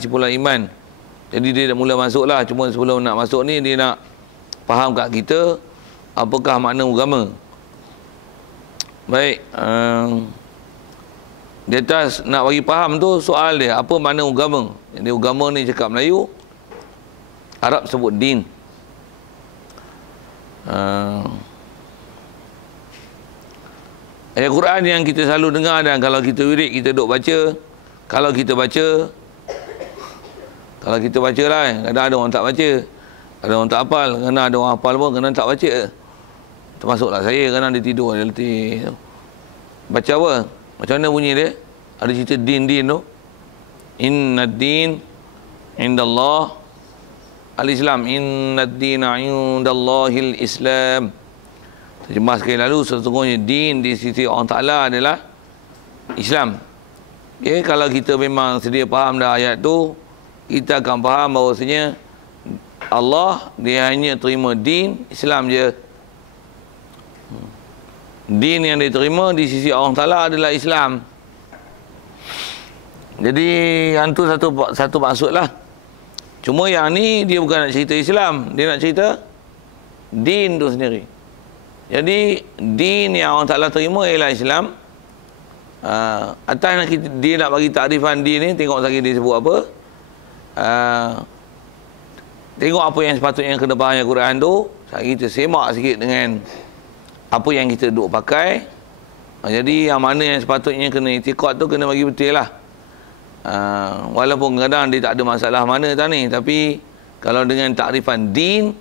Simpulan iman. Jadi dia dah mula masuk lah. Cuma sebelum nak masuk ni, dia nak faham kat kita apakah makna agama. Baik. Di atas nak bagi faham tu soal dia, apa makna agama. Jadi agama ni cakap Melayu, Arab sebut din. Ayat Quran yang kita selalu dengar, dan kalau kita wirid, kita duk baca. Kalau kita baca lah, kadang ada orang tak baca, ada orang tak hafal, kadang ada orang hafal pun kadang tak baca. Termasuklah saya, kadang dia tidur, dia letih. Baca apa? Macam mana bunyi dia? Ada cerita din-din tu. Inna din indallah al-Islam. Inna dina indallahil Islam. Terjemah sekali lalu, sesungguhnya din di sisi Allah Ta'ala adalah Islam. Okay, kalau kita memang sedia faham dah ayat tu, kita akan faham bahawasanya Allah, dia hanya terima din Islam je. Din yang diterima di sisi Allah Ta'ala adalah Islam. Jadi yang tu satu maksud lah. Cuma yang ni dia bukan nak cerita Islam, dia nak cerita din tu sendiri. Jadi din yang Allah Ta'ala terima ialah Islam. Atas dia nak bagi takrifan din ni, tengok lagi dia sebut apa. Tengok apa yang sepatutnya kena faham ayat Quran tu. Kita semak sikit dengan apa yang kita duk pakai. Jadi yang mana yang sepatutnya kena itikad tu kena bagi betul lah. Walaupun kadang dia tak ada masalah mana tak ni, tapi kalau dengan takrifan din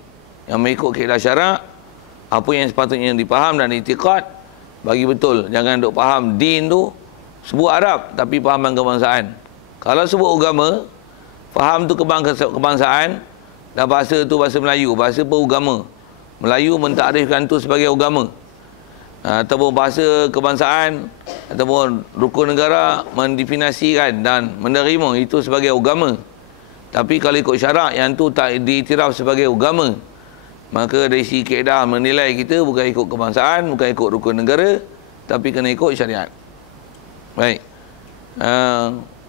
yang mengikut kaedah syarak, apa yang sepatutnya dipaham dan itikad, bagi betul. Jangan duk faham din tu sebut Arab tapi fahaman kebangsaan. Kalau sebut agama, faham tu kebangsaan, dan bahasa tu bahasa Melayu, bahasa beragama. Melayu mentakrifkan tu sebagai agama. Ataupun bahasa kebangsaan ataupun rukun negara mendefinisikan dan menerima itu sebagai agama. Tapi kalau ikut syarak, yang tu tak diiktiraf sebagai agama, maka dari segi kaedah menilai kita bukan ikut kebangsaan, bukan ikut rukun negara, tapi kena ikut syariat. Baik.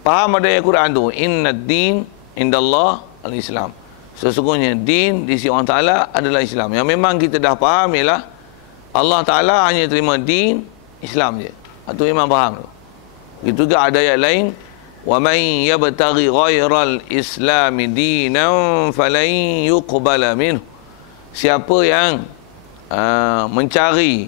Faham ada ayat Quran tu, inna din indallah al-Islam. Sesungguhnya din di sisi Allah Ta'ala adalah Islam. Yang memang kita dah faham ialah Allah Ta'ala hanya terima din Islam je. Itu memang faham tu. Begitu juga ada ayat lain, wa man yabtaghi ghairal islami dinan falan yuqbala minhu. Siapa yang mencari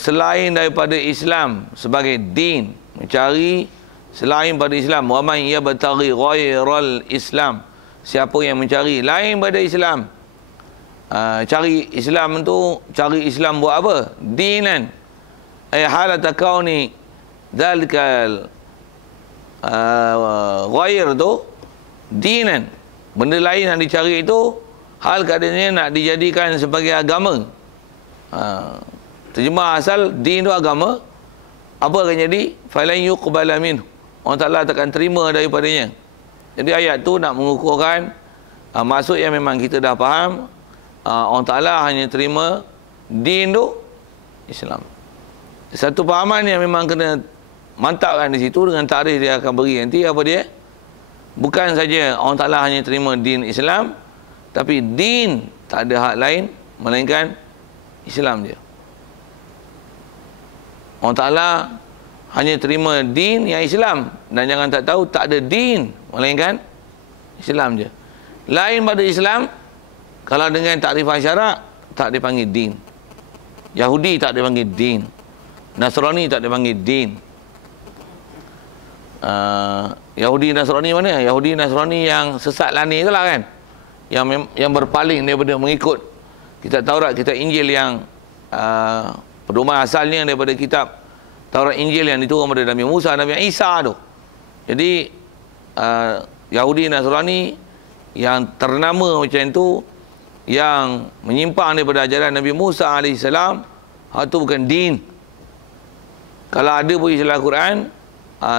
selain daripada Islam sebagai din, mencari selain pada Islam, wa man yabtaghi ghairal Islam, siapa yang mencari lain pada Islam. Cari Islam tu, cari Islam buat apa? Dinan ay halata kauni zalikal ghair tu dinan, benda lain yang dicari itu hal keadaannya nak dijadikan sebagai agama. Terjemah asal din tu agama, apa akan jadi? Falan yuqbala minhu, Allah Ta'ala takkan terima daripadanya. Jadi ayat tu nak mengukurkan maksud yang memang kita dah faham. Allah Ta'ala hanya terima din tu Islam. Satu fahaman yang memang kena mantapkan di situ dengan tarikh dia akan beri nanti, apa dia? Bukan saja Allah Ta'ala hanya terima din Islam, tapi din tak ada hak lain melainkan Islam je. Allah Ta'ala hanya terima din yang Islam, dan jangan tak tahu tak ada din melainkan Islam je. Lain pada Islam, kalau dengan takrifan syarak, tak dipanggil din. Yahudi tak dipanggil din. Nasrani tak dipanggil din. Yahudi Nasrani mana? Yahudi Nasrani yang sesat lani itulah kan, yang berpaling daripada mengikut kitab Taurat, kitab Injil yang pedoman asalnya daripada kitab Taurat Injil yang diturun pada Nabi Musa, Nabi Isa tu. Jadi Yahudi Nasrani yang ternama macam tu, yang menyimpang daripada ajaran Nabi Musa AS, itu bukan din. Kalau ada pun istilah Quran,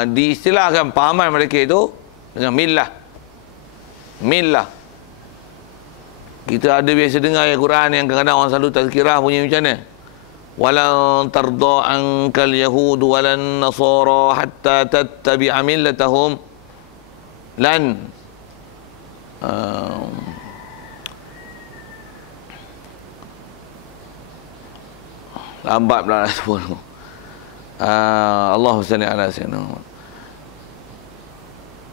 diistilahkan pahaman mereka itu dengan millah. Millah. Kita ada biasa dengar ayat Quran yang kadang-kadang orang selalu tazkirah bunyi macam mana? Walan tarda ankal yahud walan nasara hatta tattabi'a millatahum. lan lambat pula sebut. Allahu salli ala sayyidina Muhammad.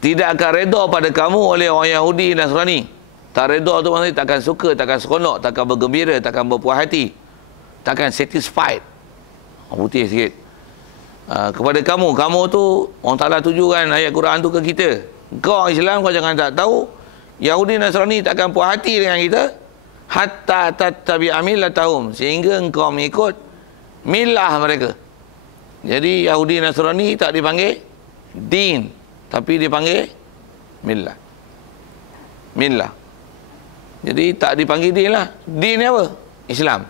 Tidak akan redha pada kamu oleh orang Yahudi dan Nasrani. Tak redha tu maksudnya takkan suka, takkan seronok, takkan bergembira, takkan berpuas hati, takkan satisfied. Putih sikit. Kepada kamu tu orang Ta'ala tujukan ayat Quran tu ke kita. Kau orang Islam, kau jangan tak tahu Yahudi dan Nasrani takkan puas hati dengan kita hatta tattabi'a millatahum, sehingga engkau mengikut milah mereka. Jadi Yahudi dan Nasrani tak dipanggil din, tapi dipanggil milah. Milah. Jadi tak dipanggil din lah. Din ni apa? Islam.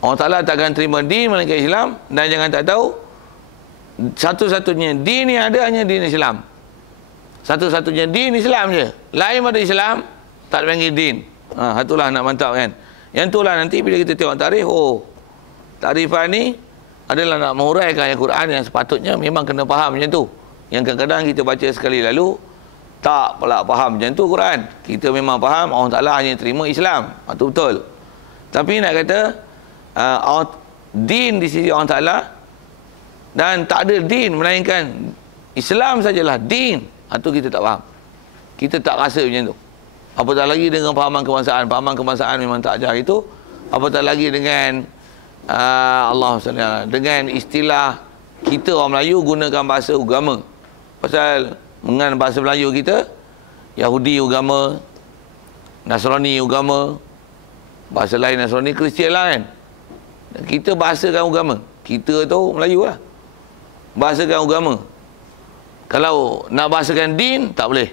Allah Ta'ala takkan terima din melainkan Islam. Dan jangan tak tahu, satu-satunya din yang ada hanya din Islam. Satu-satunya din Islam je. Lain pada Islam tak dipanggil din. Itulah nak mantap kan. Yang itulah nanti bila kita tengok tarikh, takrifan ni adalah nak menguraikan ayat Quran yang sepatutnya memang kena faham macam tu. Yang kadang-kadang kita baca sekali lalu tak pula faham macam tu Quran. Kita memang faham Allah Ta'ala hanya terima Islam. Itu betul. Tapi nak kata din di sisi Allah Ta'ala, dan tak ada din melainkan Islam sajalah din, itu kita tak faham. Kita tak rasa macam tu. Apatah lagi dengan pahaman kebangsaan. Pahaman kebangsaan memang tak ajar itu. Apatah lagi dengan Allah SWT, dengan istilah kita orang Melayu gunakan bahasa agama. Pasal dengan bahasa Melayu kita, Yahudi agama, Nasrani agama, bahasa lain Nasrani, Kristian lah kan. Kita bahasakan agama. Kita tu Melayu lah, bahasakan agama. Kalau nak bahasakan din, tak boleh.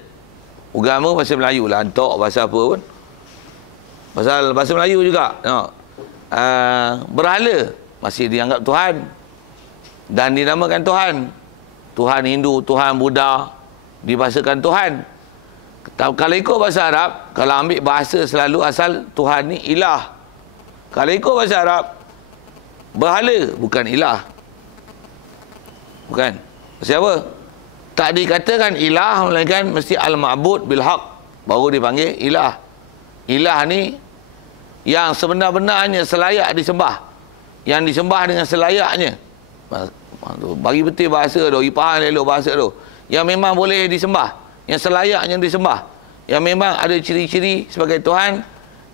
Agama bahasa Melayu lah, antok bahasa apa pun. Pasal bahasa Melayu juga. Berhala masih dianggap Tuhan dan dinamakan Tuhan. Tuhan Hindu, Tuhan Buddha dibahasakan Tuhan. Kalau ikut bahasa Arab, kalau ambil bahasa selalu asal Tuhan ni ilah. Kalau ikut bahasa Arab, berhala bukan ilah. Bukan. Siapa? Tak dikatakan ilah, melainkan mesti al-ma'bud bil haq, baru dipanggil ilah. Ilah ni yang sebenar-benarnya selayak disembah, yang disembah dengan selayaknya. Bagi betul bahasa tu, faham elok bahasa tu. Yang memang boleh disembah, yang selayaknya disembah, yang memang ada ciri-ciri sebagai Tuhan,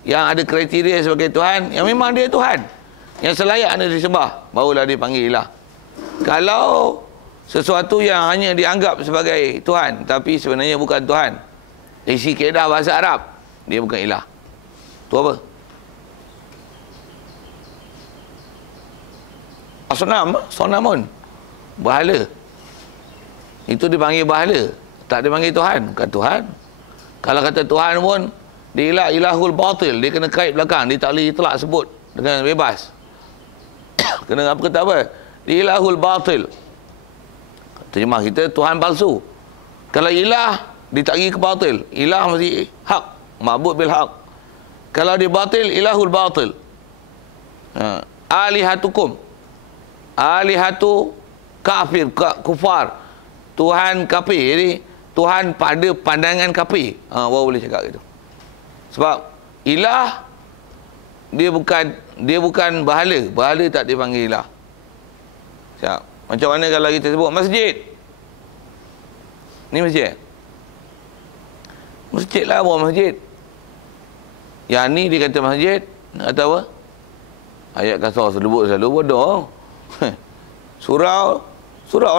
yang ada kriteria sebagai Tuhan, yang memang dia Tuhan, yang selayaknya disembah, barulah dipanggil ilah. Kalau sesuatu yang hanya dianggap sebagai Tuhan tapi sebenarnya bukan Tuhan, isi kaedah bahasa Arab, dia bukan ilah. Tu apa? Sonamun, berhala. Itu dipanggil berhala, tak dipanggil Tuhan, bukan Tuhan. Kalau kata Tuhan pun, dia ilahul batil, dia kena kait belakang, dia tak boleh telak sebut dengan bebas. Kena apa kata apa? Dia ilahul batil. Terjemah kita Tuhan palsu. Kalau ilah, dia tak pergi ke batil. Ilah mesti hak, ma'bud bil haq. Kalau dia batil, ilahul batil. Alihatukum, alihatu kafir, kufar, Tuhan kafir. Jadi Tuhan pada pandangan kafir, baru boleh cakap gitu. Sebab ilah dia bukan berhala. Berhala tak dipanggil ilah. Siap. Macam mana kalau kita sebut masjid? Ni masjid. Masjid lah, buat masjid. Yang ni dia kata masjid, nak kata apa? Ayat kasar selalu bodoh. Surau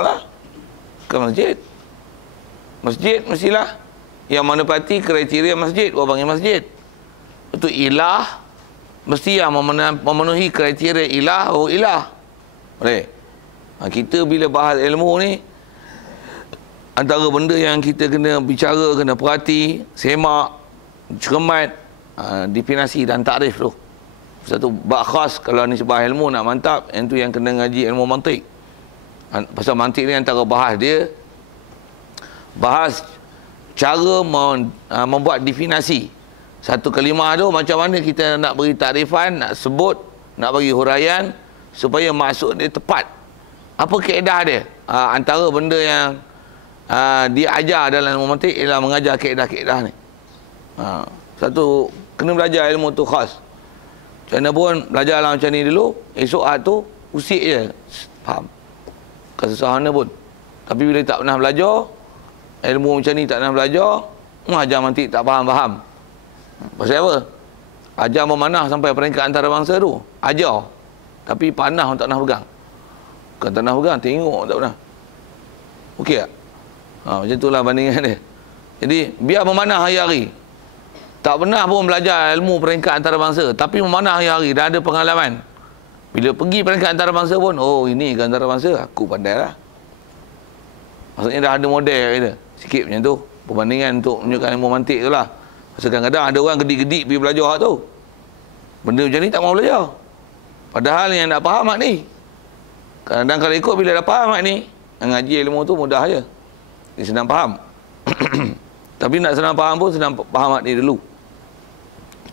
lah. Bukan masjid. Masjid mestilah yang menepati kriteria masjid, orang panggil masjid. Itu ilah, mesti yang memenuhi kriteria ilah, ilah. Boleh. Kita bila bahas ilmu ni, antara benda yang kita kena bicara, kena perhati, semak, cermat, definisi dan takrif tu. Satu bab khas kalau ni sebab ilmu nak mantap, yang tu yang kena ngaji ilmu mantik. Pasal mantik ni antara bahas dia, bahas cara membuat definisi satu kalimah tu, macam mana kita nak beri takrifan, nak sebut, nak bagi huraian supaya maksud dia tepat. Apa kaedah dia? Antara benda yang dia ajar dalam ilmu mantik ialah mengajar kaedah-kaedah ni. Satu, kena belajar ilmu tu khas. Macam mana pun belajar lah macam ni dulu, esok hari tu usik je, faham. Kesusahan mana pun. Tapi bila tak pernah belajar, ilmu macam ni tak pernah belajar, ajar mantik tak faham-faham. Pasal apa? Ajar memanah sampai peringkat antarabangsa tu. Ajar. Tapi panah tak pernah pegang. Bukan tak pernah pegang, tengok tak pernah. Okey tak? Macam itulah bandingan dia. Jadi, biar memanah hari-hari. Tak pernah pun belajar ilmu peringkat antarabangsa. Tapi memanah hari-hari, dah ada pengalaman. Bila pergi peringkat antarabangsa pun, oh ini ke antarabangsa, aku pandai lah. Maksudnya dah ada model kita. Sikit macam tu. Perbandingan untuk menunjukkan ilmu mantik tu lah. Pasal kadang-kadang ada orang gedik-gedik pergi belajar hak tu. Benda macam ni tak mahu belajar. Padahal yang nak faham hak ni. Kadang-kadang kalau ikut bila dah faham hak ni, ngaji ilmu tu mudah je. Dia senang faham. Tapi nak senang faham pun senang faham hak ni dulu.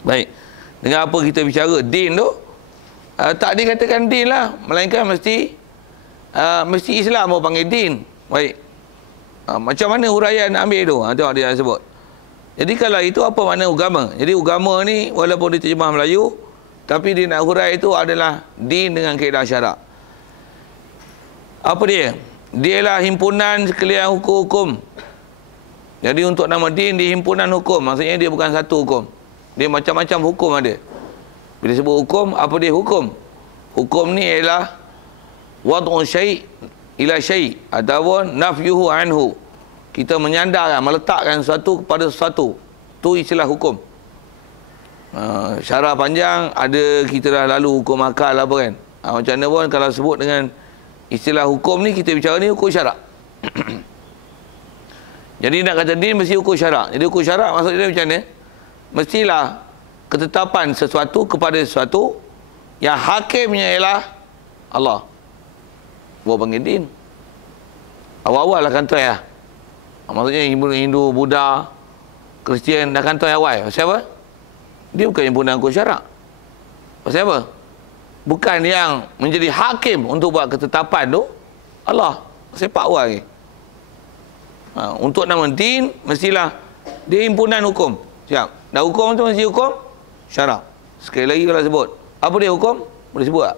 Baik. Dengan apa kita bicara din tu, tak dikatakan din lah. Melainkan mesti Islam mau panggil din. Baik. Macam mana huraian nak ambil tu? Tengok dia sebut. Jadi kalau itu apa makna agama? Jadi agama ni walaupun diterjemah Melayu, tapi dia nak hurai itu adalah din dengan kaedah syarak. Apa dia? Dia lah himpunan sekalian hukum-hukum. Jadi untuk nama din, dia himpunan hukum. Maksudnya dia bukan satu hukum. Dia macam-macam hukum ada. Bila sebut hukum, apa dia hukum? Hukum ni ialah wad'un syai' ila syai' ataupun nafyuhu anhu. Kita menyandarkan, meletakkan sesuatu kepada sesuatu. Itu istilah hukum. Syarah panjang, ada kita dah lalu hukum akal apa kan. Macam mana pun kalau sebut dengan istilah hukum ni, kita bicara ni hukum syarak. Jadi nak kata din mesti hukum syarak. Jadi hukum syarak maksud dia macam mana? Mestilah ketetapan sesuatu kepada sesuatu yang hakimnya ialah Allah. Buat panggil din. Awal-awal lah kantoi lah. Maksudnya Hindu, Buddha, Kristian dah kantoi awal. Pasal apa? Dia bukan himpunan hukum syarak. Pasal apa? Bukan yang menjadi hakim untuk buat ketetapan tu Allah. Sepak awal lagi. Untuk nama din, mestilah dia himpunan hukum. Siap. Dan hukum tu mesti hukum syarak. Sekali lagi kalau sebut. Apa dia hukum? Boleh sebut tak?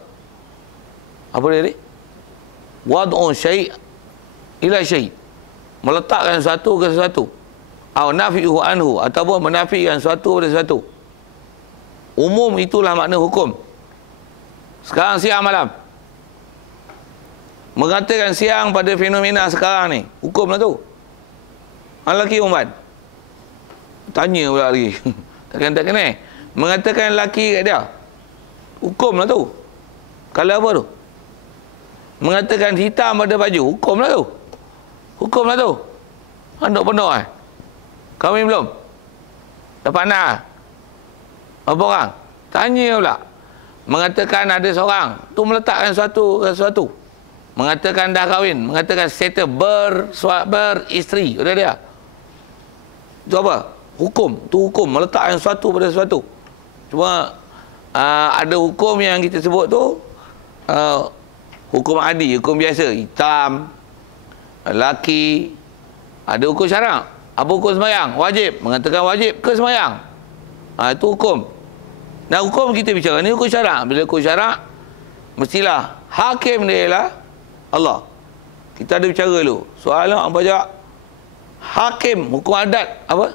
Apa dia ni? Wad'un syai' ila syai'. Meletakkan sesuatu ke sesuatu. Au nafi'uhu anhu. Ataupun menafikan sesuatu pada sesuatu. Umum itulah makna hukum. Sekarang siang malam. Mengatakan siang pada fenomena sekarang ni. Hukum lah tu. Lelaki umpan. Tanya pula lagi. Tak kena. Mengatakan lelaki kat dia. Hukum lah tu. Kalau apa tu? Mengatakan hitam pada baju. Hukum lah tu. Hukum lah tu. Anduk penuh kan? Kahwin belum? Dapat nak? Apa orang? Tanya pula. Mengatakan ada seorang. Tu meletakkan sesuatu. Mengatakan dah kahwin. Mengatakan settle beristeri. Udah dia. Itu apa? Hukum. Tu hukum. Meletakkan sesuatu pada sesuatu. Cuma ada hukum yang kita sebut tu hukum adi, hukum biasa. Hitam, lelaki. Ada hukum syarak. Apa hukum sembahyang? Wajib. Mengatakan wajib ke sembahyang. Itu hukum. Dan hukum kita bicara ni hukum syarak. Bila hukum syarak, mestilah hakim dia ialah Allah. Kita ada bicara dulu. Soalan apa jawab? Hakim, hukum adat apa?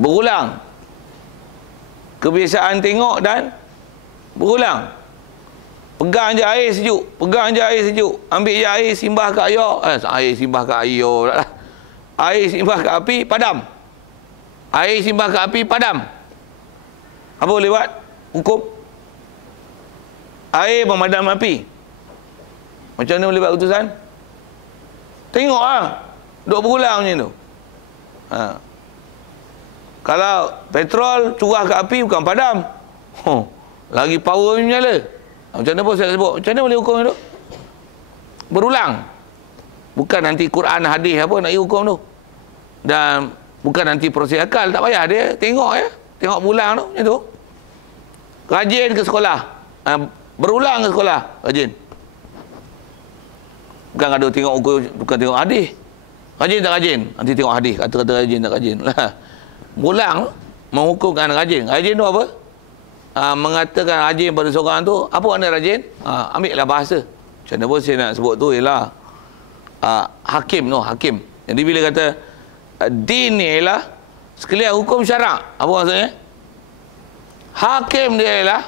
Berulang. Kebiasaan tengok dan berulang. Pegang je air sejuk. Pegang je air sejuk. Ambil je air simbah kat ayah. Air simbah kat ayah lah. Air simbah kat api, padam. Air simbah kat api, padam. Apa boleh buat? Hukum. Air memadam api. Macam mana boleh buat keputusan? Tengok lah. Duk berulang macam tu. Kalau petrol curah kat api bukan padam. Lagi power menyala. Macam mana pun saya sebut. Macam mana boleh hukum itu? Berulang. Bukan nanti Quran, hadis apa nak hukum tu. Dan bukan nanti proses akal. Tak payah dia. Tengok ya. Tengok berulang tu. Macam tu. Rajin ke sekolah. Berulang ke sekolah. Rajin. Bukan ada tengok ukur, bukan tengok hadis. Rajin tak rajin? Nanti tengok hadis, kata-kata rajin tak rajin. Lah. Pulang menghukumkan rajin. Rajin tu apa? Mengatakan rajin pada seorang tu, apa makna rajin? Ambil lah bahasa. Macam mana pun saya nak sebut tu ialah hakim tu, hakim. Jadi bila kata din ni ialah sekalian hukum syarak. Apa maksudnya? Hakim dia ialah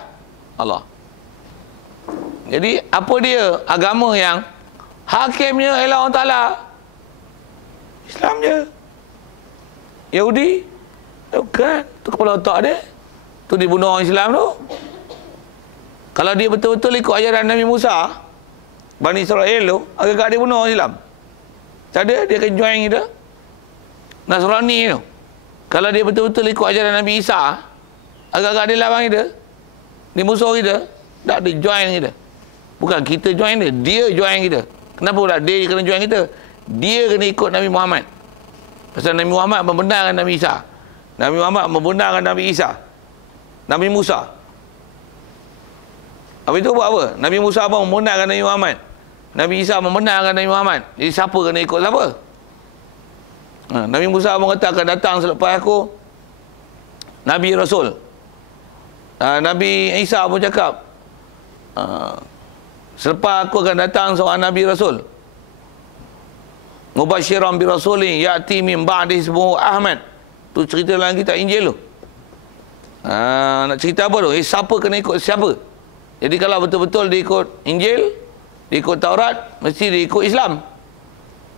Allah. Jadi apa dia agama yang hakimnya ialah Allah Ta'ala? Islam je. Yahudi? Bukan. Tu kepala otak dia. Tu dibunuh orang Islam tu. Kalau dia betul-betul ikut ajaran Nabi Musa, Bani Israel tu, agak-agak dia bunuh orang Islam. Tak ada, dia akan join kita. Nasrani tu. Kalau dia betul-betul ikut ajaran Nabi Isa, agak-agak dia lawan kita. Dia musuh kita. Tak, dia join kita. Bukan kita join dia, dia join kita. Kenapa pula dia kena join kita? Dia kena ikut Nabi Muhammad. Pasal Nabi Muhammad membenarkan Nabi Isa. Nabi Muhammad membenarkan Nabi Isa. Nabi Musa. Habis itu buat apa? Nabi Musa pun membenarkan Nabi Muhammad. Nabi Isa membenarkan Nabi Muhammad. Jadi siapa kena ikut siapa? Nabi Musa pun kata akan datang selepas aku Nabi Rasul. Nabi Isa pun cakap selepas aku akan datang seorang Nabi Rasul. Mubasyiran bi rasulin ya'ti min ba'di ismuhu Ahmad. Tu cerita dalam kitab Injil tu. Nak cerita apa tu? Siapa kena ikut siapa? Jadi kalau betul-betul dia ikut Injil, dia ikut Taurat, mesti dia ikut Islam.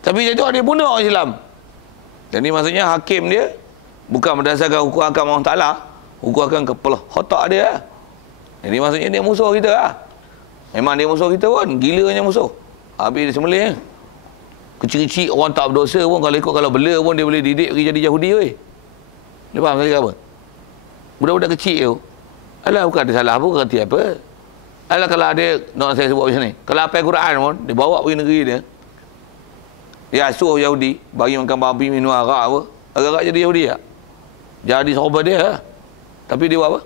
Tapi dia tu dia bunuh orang Islam. Jadi maksudnya hakim dia bukan berdasarkan hukum akam Allah Ta'ala, hukum akam kepala otak dia lah. Jadi maksudnya dia musuh kita lah. Memang dia musuh kita pun, gilanya musuh. Habis dia sembelih. Kecil-kecil orang tak berdosa pun, kalau ikut, kalau bela pun dia boleh didik pergi jadi Yahudi weh. Dia faham saya apa? Budak-budak kecil tu, alah bukan ada salah pun, kata apa. Alah kalau ada, nak saya sebut macam ni, kalau apa Quran pun, dia bawa pergi negeri dia, dia asuh Yahudi, bagi makan babi, minum arak apa, agak-agak jadi Yahudi tak? Jadi sahabat dia lah. Tapi dia buat apa?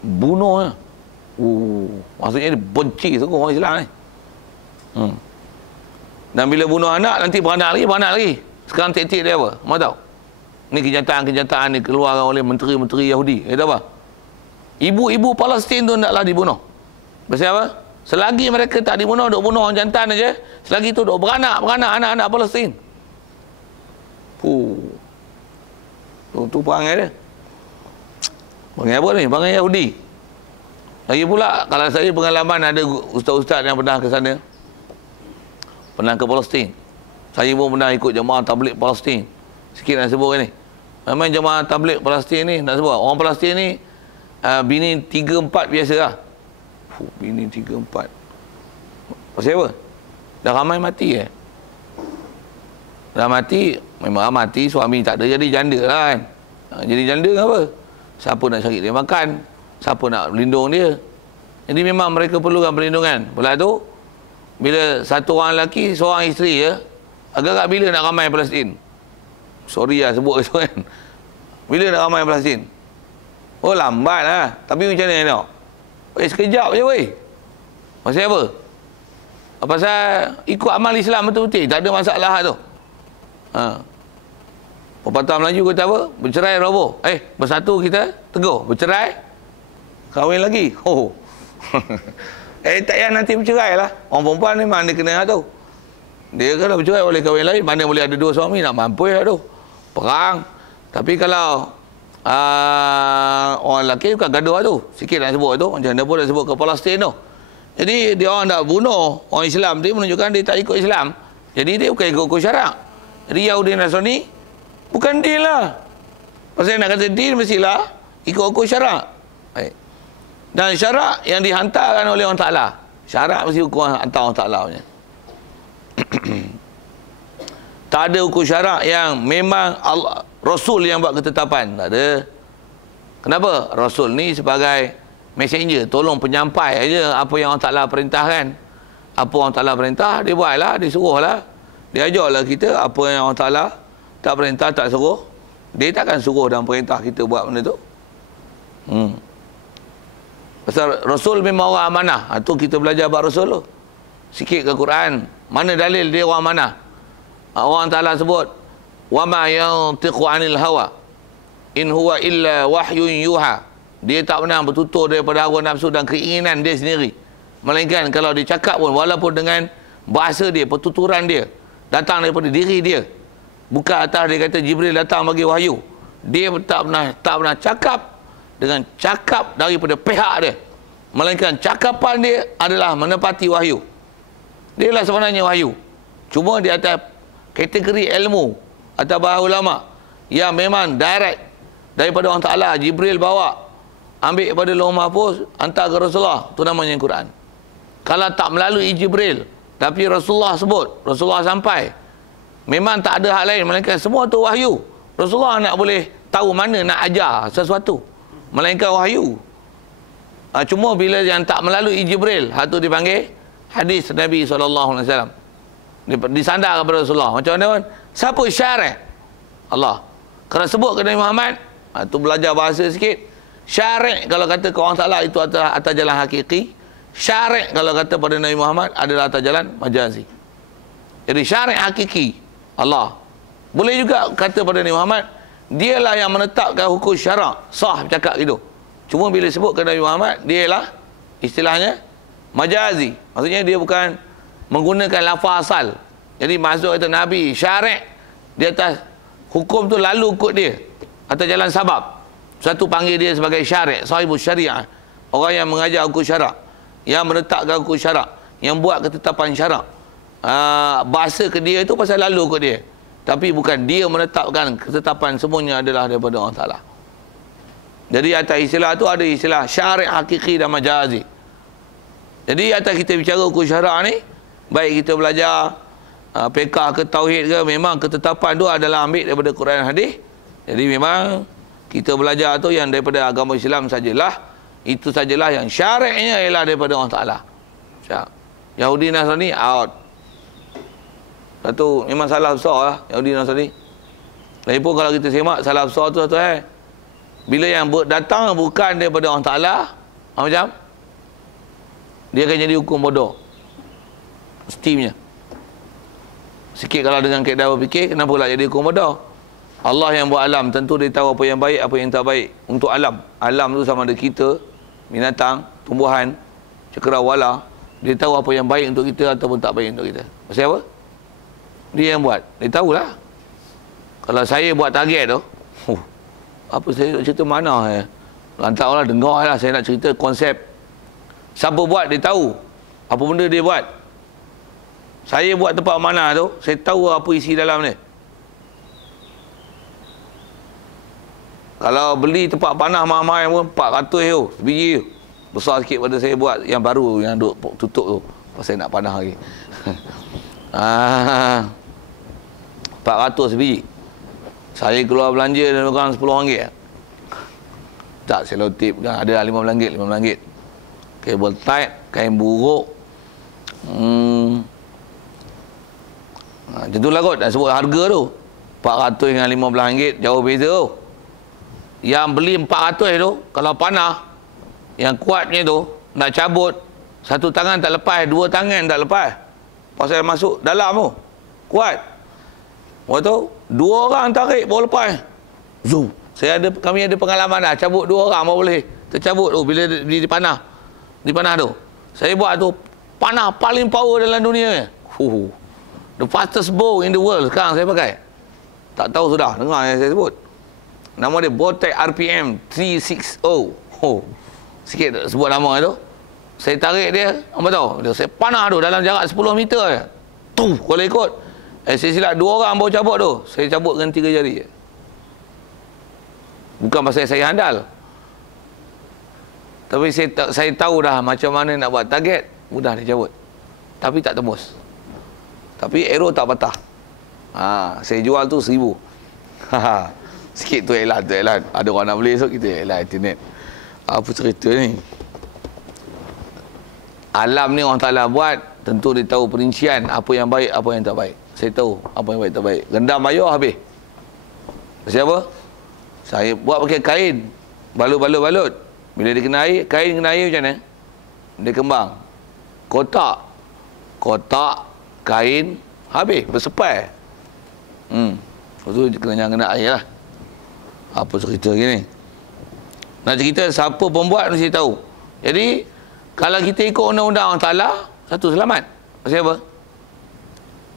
Bunuh lah. Maksudnya dia benci sungguh orang Islam ni. Dan bila bunuh anak, nanti beranak lagi. Sekarang taktik dia apa? Mahu tahu? Ni kenyataan ni keluarkan oleh menteri-menteri Yahudi. Dia tahu apa? Ibu-ibu Palestin tu naklah dibunuh. Pasal apa? Selagi mereka tak dibunuh, duk bunuh orang jantan aja. Selagi tu duk beranak anak-anak Palestin. Tu perangai dia. Perangai apa ni? Perangai Yahudi. Lagi pula, kalau saya pengalaman ada ustaz-ustaz yang pernah ke sana, pernah ke Palestin. Saya pun pernah ikut jemaah tabligh Palestin. Sikit nak sebut ni. Memang jemaah tabligh Palestin ni, nak sebut. Orang Palestin ni, bini 3-4 biasa lah. Bini 3-4. Pasal apa? Dah ramai mati Dah mati, memang mati, suami tak ada, jadi janda lah kan. Jadi janda apa? Siapa nak cari dia makan? Siapa nak melindung dia? Jadi memang mereka perlukan perlindungan. Lepas tu, bila satu orang lelaki, seorang isteri ya, agak-agak bila nak ramai Palestin? Sorry lah sebut itu kan. Bila nak ramai Palestin? Oh lambat lah. Tapi macam mana tengok? Sekejap je weh. Pasal apa? Pasal ikut amal Islam betul-betul. Tak ada masalah tu. Pepatah Melayu kata apa? Bercerai roboh. Bersatu kita teguh. Bercerai, kahwin lagi. Tak payah nanti bercerai lah. Orang perempuan ni memang dia kena tu. Dia kalau bercerai boleh kahwin lain. Mana boleh ada 2 suami, nak mampu lah tu. Perang. Tapi kalau orang lelaki bukan gaduh tu. Sikit nak sebut tu. Macam mana pun nak sebut ke Palestin tu. Jadi dia orang nak bunuh orang Islam. Dia menunjukkan dia tak ikut Islam. Jadi dia bukan ikut syarak. Jadi Yahudi Nasrani bukan din lah. Pasal nak kata din mestilah ikut syarak. Baik. Dan syarak yang dihantarkan oleh Allah Ta'ala. Syarak mesti hukum hantar Allah Ta'ala punya. Tak ada hukum syarak yang memang Allah, Rasul yang buat ketetapan. Tak ada. Kenapa? Rasul ni sebagai messenger, tolong penyampai aja apa yang Allah Ta'ala perintahkan. Apa Allah Ta'ala perintah, dia buatlah, dia suruhlah. Dia ajarlah kita apa yang Allah Ta'ala tak perintah, tak suruh. Dia takkan suruh dan perintah kita buat benda tu. Pasal Rasul memang orang amanah. Tu kita belajar buat Rasul tu. Sikit ke Quran. Mana dalil dia orang mana? Allah Ta'ala sebut, wa ma yantiqu 'anil hawa in huwa illa wahyun yuha. Dia tak pernah bertutur daripada hawa nafsu dan keinginan dia sendiri. Melainkan kalau dia cakap pun, walaupun dengan bahasa dia, pertuturan dia, datang daripada diri dia. Bukan atas dia kata Jibril datang bagi wahyu. Dia tak pernah cakap dengan cakap daripada pihak dia. Melainkan cakapan dia adalah menepati wahyu. Dia lah sebenarnya wahyu. Cuma di atas kategori ilmu atau para ulama yang memang direct daripada Allah Ta'ala. Jibril bawa, ambil daripada Lauh Mahfuz, hantar ke Rasulullah. Itu namanya Quran. Kalau tak melalui Jibril, tapi Rasulullah sebut, Rasulullah sampai, memang tak ada hal lain, melainkan semua tu wahyu. Rasulullah nak boleh tahu mana nak ajar sesuatu, melainkan wahyu. Cuma bila yang tak melalui Jibril, hal tu dipanggil hadis Nabi SAW. Disandar kepada Rasulullah. Macam mana? Siapa syarih? Allah. Kalau sebut ke Nabi Muhammad, tu belajar bahasa sikit. Syarih kalau kata ke orang Ta'ala itu atas jalan hakiki. Syarih kalau kata pada Nabi Muhammad adalah atas jalan majazi. Jadi syarih hakiki Allah. Boleh juga kata pada Nabi Muhammad, dialah yang menetapkan hukum syarak. Sah cakap gitu. Cuma bila sebut ke Nabi Muhammad, dialah istilahnya majazi. Maksudnya dia bukan menggunakan lafaz asal. Jadi maksud kata Nabi syarih di atas hukum tu lalu ikut dia atas jalan sabab. Satu panggil dia sebagai syarih, sahibus syariah, orang yang mengajar hukum syarak, yang menetapkan hukum syarak, yang buat ketetapan syarak. Bahasa ke dia itu pasal lalu ikut dia, tapi bukan dia menetapkan ketetapan, semuanya adalah daripada Allah Ta'ala. Jadi atas istilah tu ada istilah syarih hakiki dan majazi. Jadi atas kita bicara hukum syarak ni, baik kita belajar fiqh ke tauhid ke, memang ketetapan tu adalah ambil daripada Quran dan hadis. Jadi memang kita belajar tu yang daripada agama Islam sajalah. Itu sajalah yang syari'nya ialah daripada Allah Ta'ala. Yahudi Nasrani out. Satu memang salah besar lah Yahudi Nasrani. Lagipun kalau kita semak salah besar tu satu bila yang datang bukan daripada Allah Ta'ala, macam dia akan jadi hukum bodoh. Steamnya sikit kalau dengan kaedah berfikir, kenapa pula jadi hukum bodoh? Allah yang buat alam, tentu dia tahu apa yang baik, apa yang tak baik untuk alam. Alam tu sama ada kita, binatang, tumbuhan, cakrawala. Dia tahu apa yang baik untuk kita ataupun tak baik untuk kita. Pasal apa? Dia yang buat. Dia tahulah. Kalau saya buat target tu, apa saya nak cerita mana lantak orang dengar lah. Saya nak cerita konsep. Siapa buat, dia tahu apa benda dia buat. Saya buat tempat mana tu, saya tahu apa isi dalam ni. Kalau beli tempat panah mahal-mahal pun 400 tu, sebiji tu. Besar sikit pada saya buat yang baru, yang duk tutup tu. Pasal nak panah lagi. 400 sebiji. Saya keluar belanja dan orang RM10. Tak, selotip kan ada RM5, RM5. Kabel tight, kain buruk. Macam tu lah kot. Dah sebut harga tu 400 dengan RM15, jauh beza tu. Yang beli 400 tu, kalau panah yang kuatnya tu, nak cabut, satu tangan tak lepas, dua tangan tak lepas. Pasal masuk dalam tu kuat. Waktu tu dua orang tarik baru lepas. Zoom. Kami ada pengalaman dah, cabut dua orang baru boleh tercabut tu bila di panah. Di panah tu saya buat tu, panah paling power dalam dunia. The fastest bow in the world sekarang saya pakai. Tak tahu sudah dengar yang saya sebut. Nama dia Bowtech RPM 360. Sikit sebut nama tu. Saya tarik dia, apa tahu? Saya panah tu dalam jarak 10 meter je. Kalau ikut. Saya silap dua orang baru cabut tu. Saya cabut dengan 3 jari je. Bukan pasal saya handal. Tapi saya tahu dah macam mana nak buat target. Mudah dicabut. Tapi tak tembus. Tapi arrow tak patah. Saya jual tu 1000. Sikit tu iklan. Ada orang nak beli esok, kita iklan internet. Apa cerita ni? Alam ni orang Ta'ala buat, tentu dia tahu perincian apa yang baik, apa yang tak baik. Saya tahu apa yang baik tak baik. Rendam air habis. Siapa? Saya buat pakai kain. Balut. Bila dia kena air, kain kena air macam mana? Dia kembang. Kotak. kain, habis, bersepai. Lepas tu kena air lah. Apa cerita gini? Nak cerita siapa pembuat mesti tahu. Jadi, kalau kita ikut undang-undang Allah Ta'ala, satu selamat. Pasal apa?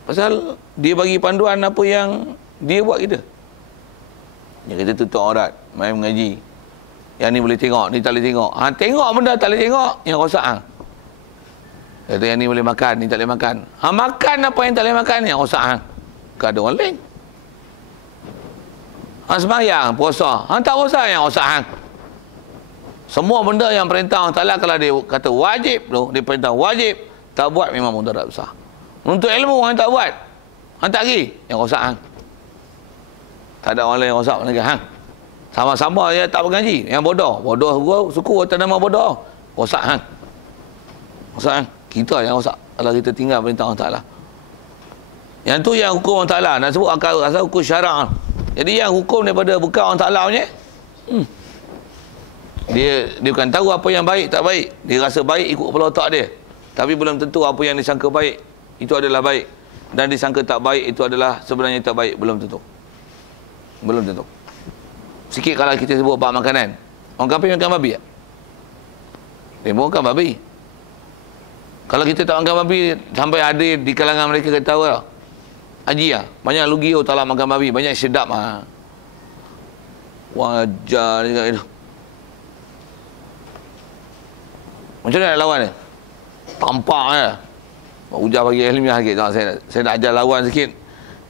Pasal dia bagi panduan apa yang dia buat kita. Yang kita tutup aurat, main mengaji. Yang ni boleh tengok, ni tak boleh tengok. Tengok benda tak boleh tengok, yang rosak Kata yang ni boleh makan, ni tak boleh makan. Makan apa yang tak boleh makan, yang rosak Kata orang lain. Sembahyang, puasa. Tak rosak, yang rosak Semua benda yang perintah Allah Ta'ala, kalau dia kata wajib tu, dia perintah wajib, tak buat memang mudarat besar. Untuk ilmu, tak buat. Tak pergi, yang rosak Tak ada orang lain yang rosak lagi. Sama-sama dia tak mengaji. Yang bodoh. Bodoh suku atas nama bodoh. Rosak Rosak Kita yang rosak kalau kita tinggal perintah Allah Ta'ala. Yang tu yang hukum Allah Ta'ala. Nak sebut asal hukum syarak. Jadi yang hukum daripada bukan Allah Ta'ala punya, dia bukan tahu apa yang baik tak baik. Dia rasa baik ikut kepala otak dia. Tapi belum tentu apa yang disangka baik itu adalah baik. Dan disangka tak baik itu adalah sebenarnya tak baik. Belum tentu. Sikit kalau kita sebut bab makanan. Orang kafir makan babi tak? Dia makan babi. Kalau kita tak makan babi, sampai ada di kalangan mereka kata tahu lah. Haji lah. Banyak lugi tak lah makan babi. Banyak sedap Wajar dia kata. Macam mana nak lawan dia? Tampak je. Ujah bagi ilmiah sikit. Saya nak ajar lawan sikit.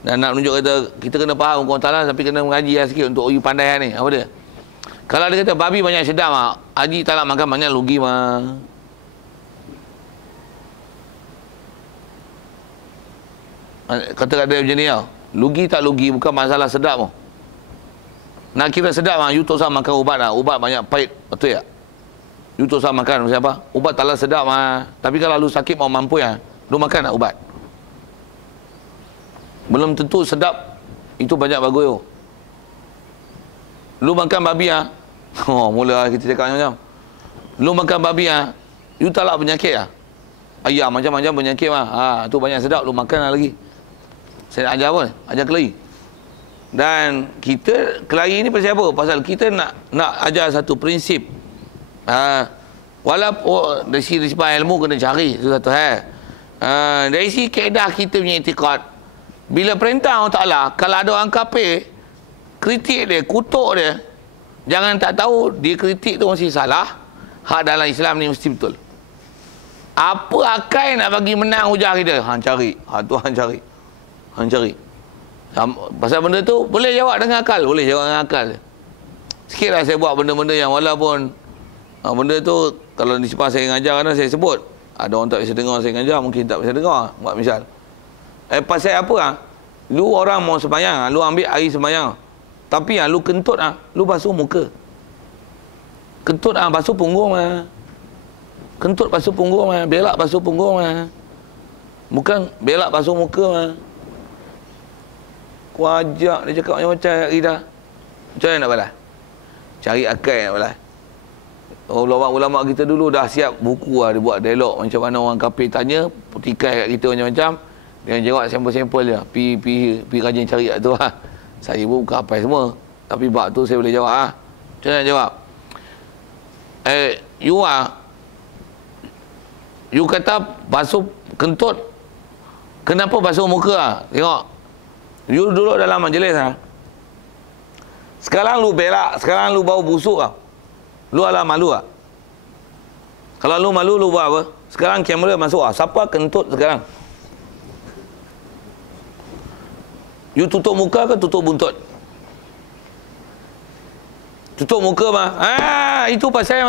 Dan nak menunjuk kata, kita kena faham hukum Ta'ala, tapi kena mengaji sikit untuk you pandai ni. Apa dia? Kalau dia kata, babi banyak sedap haji tak nak makan banyak lugi Kata dia macam ni lugi tak lugi, bukan masalah sedap Nak kira sedap you tak usah makan ubat Ubat banyak pahit, betul tak? You tak usah makan, macam apa? Ubat tak lah sedap Tapi kalau lu sakit mau mampu lu makan tak ubat? Belum tentu sedap. Itu banyak bagus Lu makan babi mula kita cakap macam lu makan babi you tak lah penyakit ayam macam-macam penyakit tu banyak sedap lu makan lagi. Saya nak ajar apa? Ajar kelahi. Dan kita kelahi ni pasal apa? Pasal kita nak ajar satu prinsip. Walaupun dari sisi ilmu kena cari itu satu hal. Dari sisi kaedah kita punya i'tiqad, bila perintah Allah Ta'ala, kalau ada orang kafir kritik dia, kutuk dia, jangan tak tahu dia kritik tu mesti salah. Hak dalam Islam ni mesti betul. Apa akal nak bagi menang hujah kita? Cari. Tu cari. Pasal benda tu boleh jawab dengan akal. Sikitlah saya buat benda-benda yang walaupun benda tu kalau di sepas saya ngajar kadang saya sebut. Ada orang tak bisa dengar saya ngajar, mungkin tak bisa dengar. Buat misal. Pasal apa lu orang mau sembahyang, lu ambil air sembahyang. Tapi lu kentut lu basuh muka. Kentut basuh punggung Kentut basuh punggung belak basuh punggung Bukan belak basuh muka Kuajak dia cakap macam-macam Rida. Macam mana nak balas? Cari akal nak balas. Ulama-ulama kita dulu dah siap buku dia buat dialog macam mana orang kafir tanya, petikai kat kita macam-macam. Dia jawab sampel-sampel je. Pi rajin cari kat tu Saya pun bukan hafal semua. Tapi bab tu saya boleh jawab Macam mana nak jawab? You kata basuh kentut. Kenapa basuh muka Tengok. You duduk dalam majlis Sekarang lu berak, sekarang lu bau busuk Lu ala malu Kalau lu malu, lu buat apa? Sekarang kamera masuk siapa kentut sekarang? You tutup muka ke tutup buntut? Tutup muka itu pasal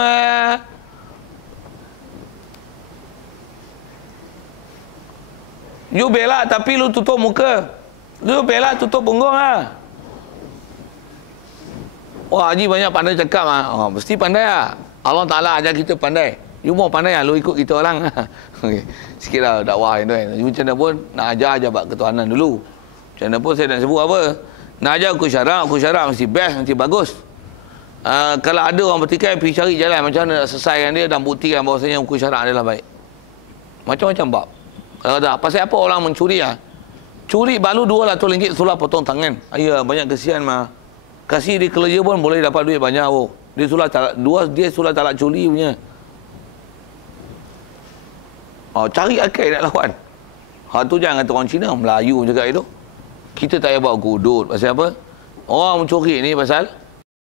you belak tapi lu tutup muka. Lu belak tutup punggung Haji banyak pandai cakap mesti pandai Allah Ta'ala ajar kita pandai. You mau pandai lu ikut kita orang okay. Sikitlah dakwah tu You macam mana pun nak ajar bab ketuhanan dulu. Macam mana pun saya nak sebut apa, nak ajar hukum syarak mesti best, mesti bagus. Kalau ada orang bertikai, pergi cari jalan macam mana nak selesaikan dia dan buktikan bahawasanya hukum syarak adalah baik. Macam-macam bab. Kalau tak, pasal apa orang mencuri ah? Curi balu RM200 sulah potong tangan. Ayah, banyak kesian mah. Kasih dia kerja pun boleh dapat duit banyak. Oh. Dia sulah talak curi punya. Oh, cari akal nak lawan. Tu jangan kata orang Cina, Melayu juga itu. Kita tak payah buat kudut. Pasal apa? Orang mencuri ni pasal